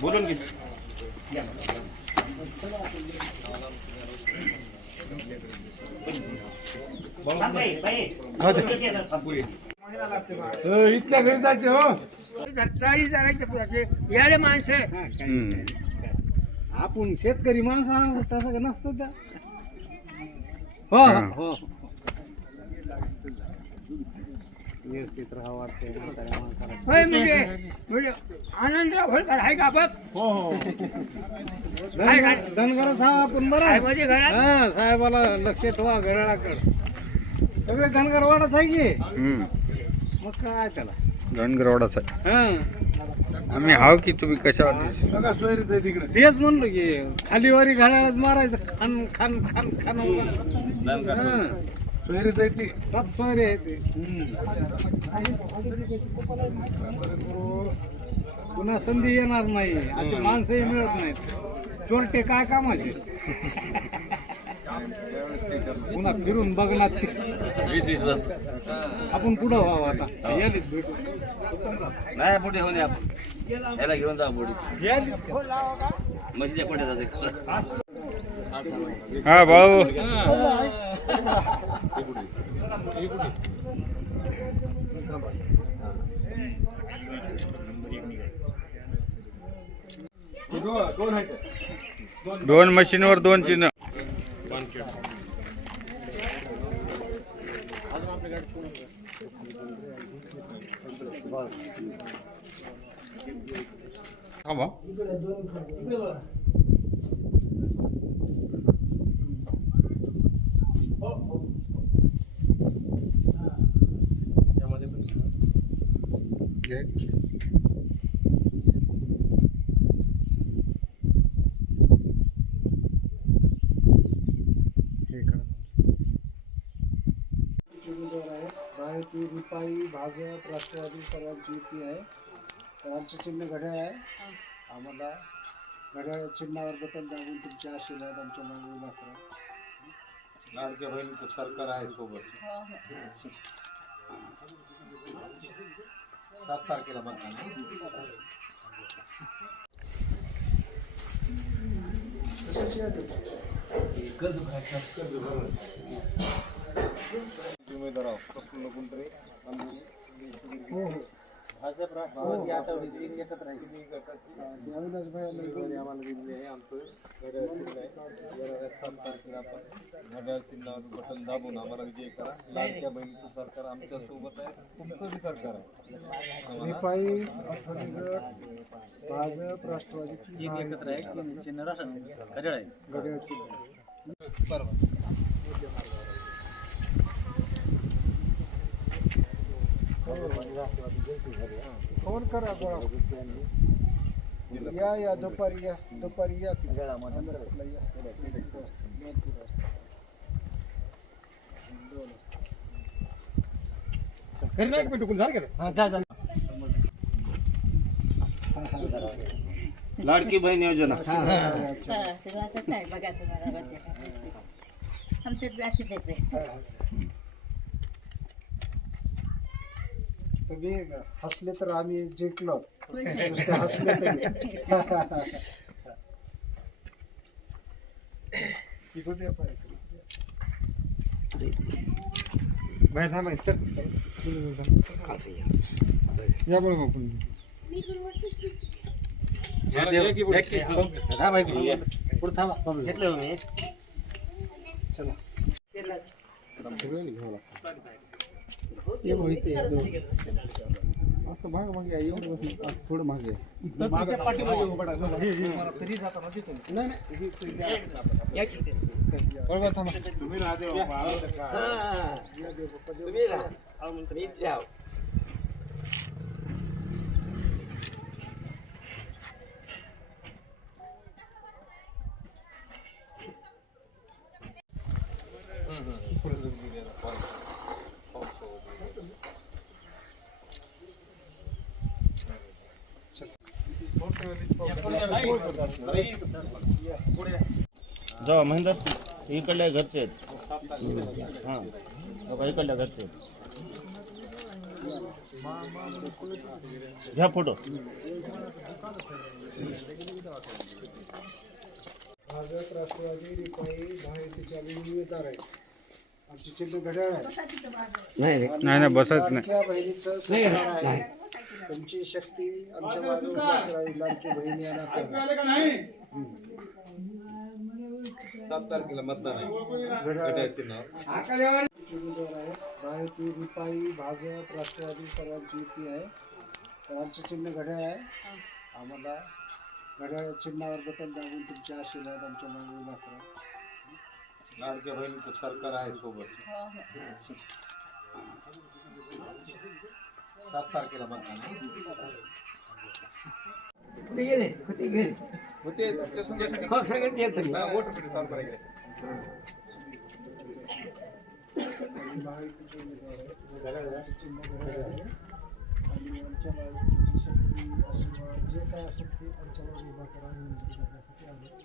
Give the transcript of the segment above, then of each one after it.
बोलून घे. इथल्या घरी जायचे हो. चाळीस जणांच्या पुढे याले माणसं. आपण शेतकरी माणसं तसं का नसतं त्या? हो. हो. व्यवस्थित राहावं वाटतंय म्हाताऱ्या माणसाला. होय म्हणजे म्हणजे आनंदराव होळकर आहे का बघ हो हो आहे का? धनगर साहेब आपण बरं आहे घरात हा साहेबाला लक्ष ठेवा घड्याळाकडे सगळे धनगर वाढत आहे की मग काय त्याला धनगरवाडाच आहे हा आम्ही हाव की तुम्ही कशावर तेच म्हणलो की खालीवारी घड्याळच मारायचं खान खान खान खान हा. सब सोयरे आहे ते पुन्हा संधी येणार नाही अशी माणसंही मिळत नाहीत. चोरटे काय कामाचे? पुन्हा फिरून बघणार ते. आपण पुढं व्हावं आता. यालीच भेटू नाही पुढे होऊन या. याला घेऊन जा पुढे. यालीच म्हशीच्या कोणत्या जायचं. हा भाऊ. दोन मशीनवर दोन चिन्ह. थांबा. रिपाई भाजप राष्ट्रवादी सर्वांची युती आहे तर आमचं चिन्ह घड्याळ आहे आम्हाला घड्याळ चिन्हावर बटन दाबून तुमचे आशीर्वाद आमच्या मागे उभा लाडक्या बहिणीचं सरकार आहे सोबत. सात तारखेला मतदान तसंच या त्याचं उमेदवार आहोत. प्रफुल्ल गुंडरे हो हो. राष्ट्रवादी आहे आमचं. घड्याळ चिन्हावर बटन दाबून आम्हाला विजय करा. लाडक्या बहिणीचं सरकार आमच्यासोबत आहे तुमचं बी सरकार आहे. रिपाई भाजप राष्ट्रवादीची एकत्र आहे घड्याळ चिन्ह. फोन करा गोळा या या दुपारी या दुपारी या. तिथे. मंदिरातला या. लाडकी बहीण योजना. आमच्याकडे अशीच येते. तुम्ही हसले तर आम्ही जिंकलो. नुसते हसले तरी. बाहेर थांबायचं या बरोबर आपण ये भाऊ या दोन. असं माग मागे या, एवढं बसून असं थोडं मागे या. मागं- हे, हे. नाही, नाही. बरोबर थांबा. जाऊ महेंदर इकडल्या घरचे आहेत. हां इकडल्या घरचे घ्या फोटो. भाजप राष्ट्रवादी रिपाई महायुतीच्या उमेदवार आहेत. आमची चिन्ह घड्याळ आहे नाही नाही बसायचं नाही. बहिणीचं आहे. तुमची शक्ती आमच्या मागे उभा करावी लाडकी बहिणी सात तारखेला मतदान आहे. महायुती रिपाई भाजप राष्ट्रवादी सर्वांची युती आहे. तर आमचं चिन्ह घड्याळ आहे. आम्हाला घड्याळ चिन्हावर बटन दाबून तुमचे आशीर्वाद आमच्या मागे उभा करा. लाडक्या बहिणीचं सरकार आहे सोबत. सात तारखेला मतदान गेले? गेले? हो गेले मागे तुमची शक्ती आशीर्वाद जे काय असेल ते आमच्या उभा करा विनंती करण्यासाठी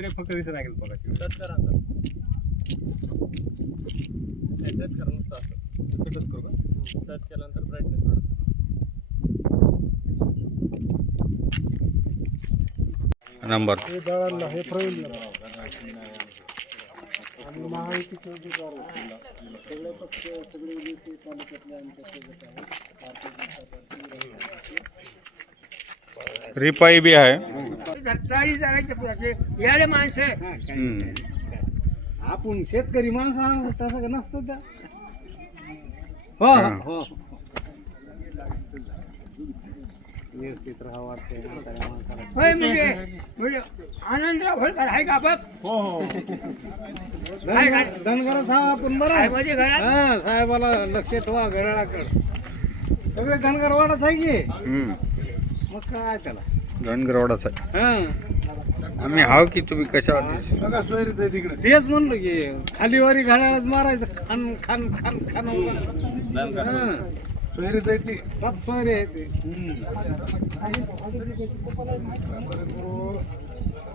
चेहरे फक्त दिसत आहे बघा टच करा आता. नाही, टच करा नुसतं असं असं टच करू का टच केल्यानंतर ब्राईटनेस वाढत नंबर। हे प्रवीण आणि महायुतीचे उमेदवार सगळे पक्ष सगळे नेते तालुक्यातले आमच्या आहेत भारतीय जनता पार्टी रिपाई भी आहे चाळीस पुढचे याले माणसं. आपण शेतकरी माणसं आहोत, तसं का नसतं त्या हो हा. हो. व्यवस्थित राहा वाटते म्हाताऱ्या माणसाला. होय म्हणजे म्हणजे आनंदराव होळकर आहे का बघ? हो हो? धनगर साहेब आपण बरं आहे. घरात? हा साहेबाला लक्ष ठेवा घड्याळाकडे सगळे धनगर वाढत आहे की? हम्म. मग काय त्याला? धनगरवाडाच आहे. हा. आम्ही हाव की तुम्ही कशावर तेच म्हणलो की खालीवारी घड्याळच मारायचं. खान खान खान खान. सब सोयरे आहे ते.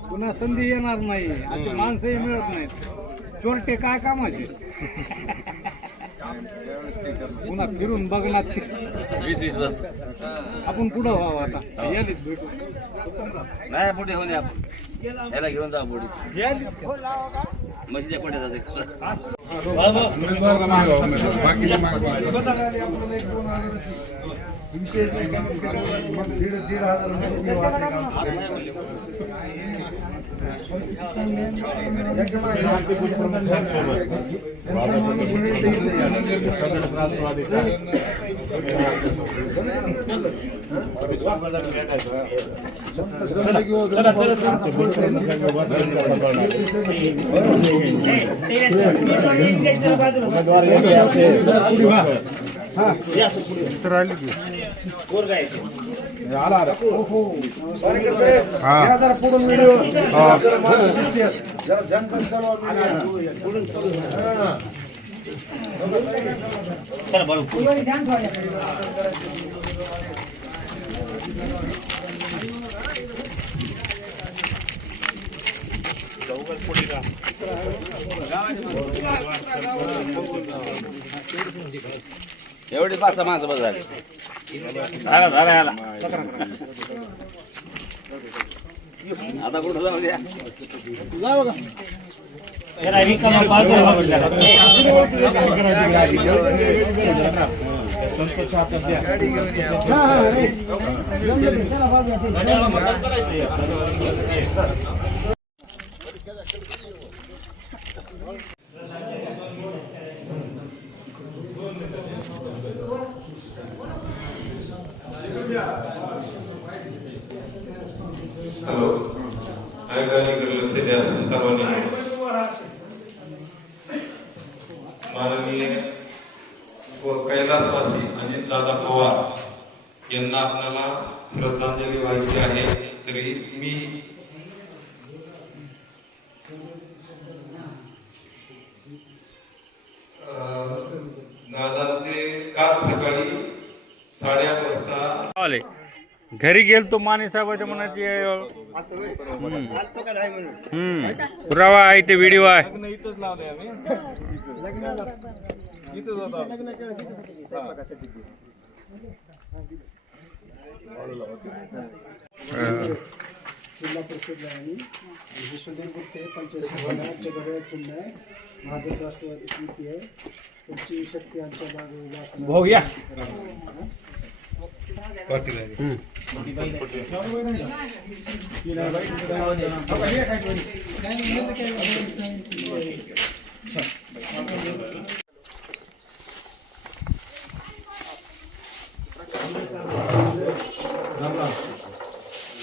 पुन्हा संधी येणार नाही. अशी माणसंही मिळत नाहीत. चोरटे काय कामाचे? पुन्हा फिरून बघणार ते. वीस वीस बस. आपण पुढं व्हावं आता. यालीत भेटू. नाही पुढे होऊन या आपण ह्याला घेऊन जा पुढे. म्हशीच्या कोट्या जायचं विशेष नाही कमीत कमी मग दीड दीड हजार वाचले काम. वारीकर साहेब, हा. या जरा पुढून व्हिडिओ जनपद व्हिडिओ. हा. एवढी पाच सहा माणसं बस झाली झाला झाला झाला आता कुठं जाऊ द्या द्या सर्वांनी माननीय कैलासवासी अजित दादा पवार यांना आपल्याला श्रद्धांजली व्हायची आहे तरी मी घरी गेल तो माने साहेबाच्या मनाची हम्म. हम्म. पुरावा आहे ते व्हिडिओ आहे इथंच लावले आम्ही इथंच होता अं, जिल्हा परिषदला आहे मी हे सुधीर गुप्ते पंचायत घड्याळ चिन्ह आहे माझं राष्ट्रवादी आहे तुमची शक्ती आमच्या करा. भाऊ या